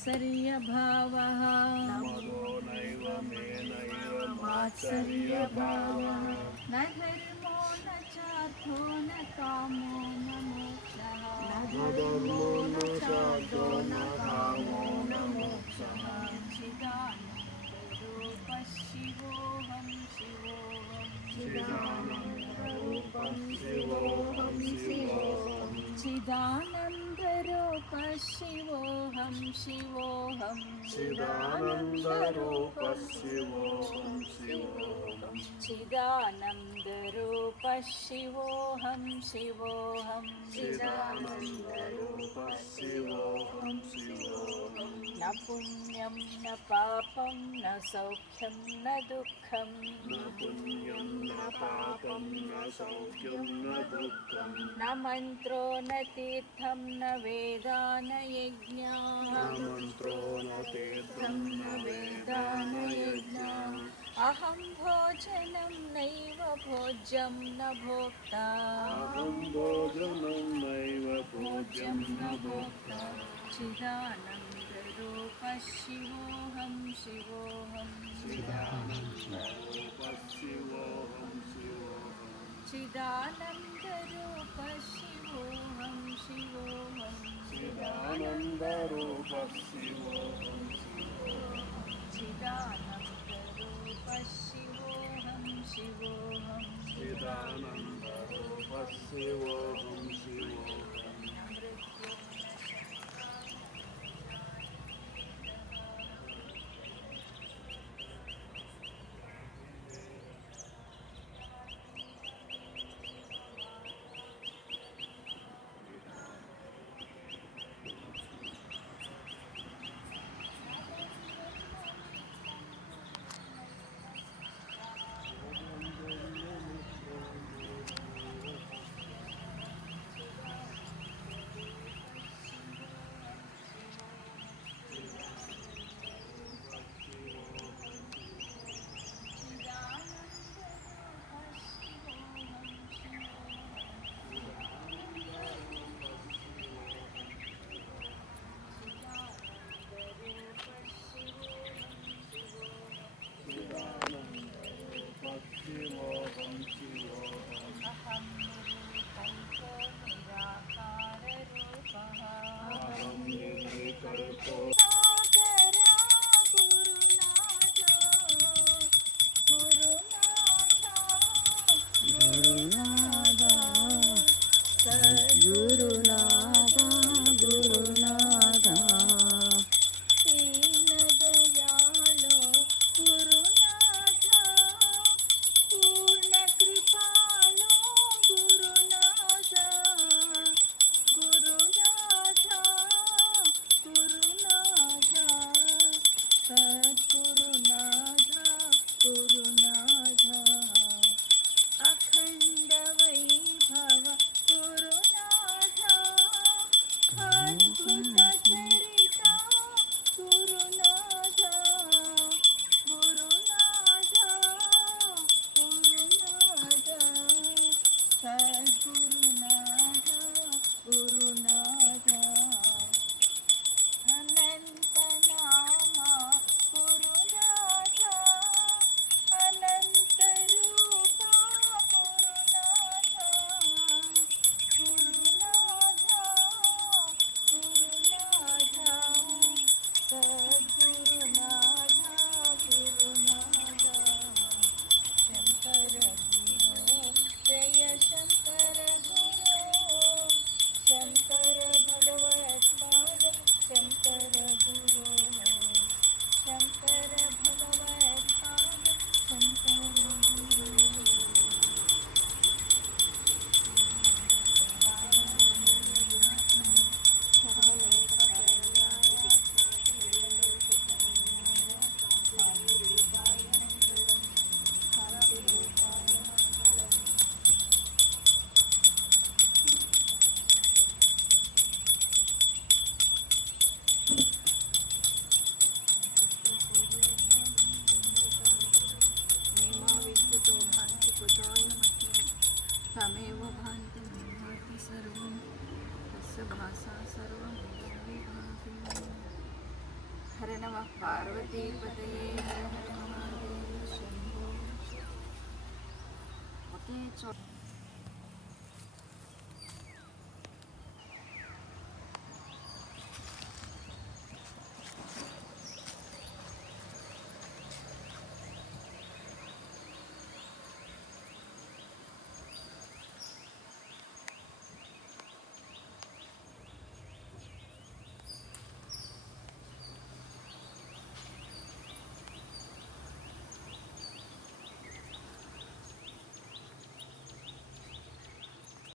मात्सर्यभावः मदो नैव मे नैव मात्सर्यभावः न धर्मो न चार्थो न कामो न मोक्षः न धर्मो न चार्थो न कामो न मोक्षः चिदानन्दरूपः शिवोऽहं शिवोऽहं चिदानन्दरूपः शिवोऽहं शिवोऽहं चिदानन्दरूपः शिवोऽहं शिवोऽहं चिदानन्दरूपः शिवोऽहं शिवोऽहं चिदानन्दरूपः शिवोऽहं शिवोऽहं चिदानन्दरूपः शिवोऽहं शिवोऽहं न पुण्यं न पापं न सौख्यं न दुःखं न पुण्यं न पापं न सौख्यं न दुःखं न मन्त्रो न तीर्थं न वेदा न यज्ञाः न मन्त्रो न तीर्थं न वेदा न यज्ञः अहं भोजनं नैव भोज्यं न भोक्ता अहं भोजनं नैव भोज्यं न भोक्ता चिदानन्दरूपः शिवोऽहं शिवोऽहं चिदानन्दरूपः शिवोऽहं शिवोऽहं चिदानन्दरूपः शिवोऽहं शिवोऽहं चिदानन्दरूपः शिवोऽहं चिदानन्दरूपः शिवोऽहं शिवोऽहं चिदानन्दरूपः शिवोऽहं शिवोऽहं तमेव भान्ति विभाति सर्वं तस्य भासा सर्वमिदं विभाति हर नमः पार्वतीपतये हर हर महादेव शम्भो. ओके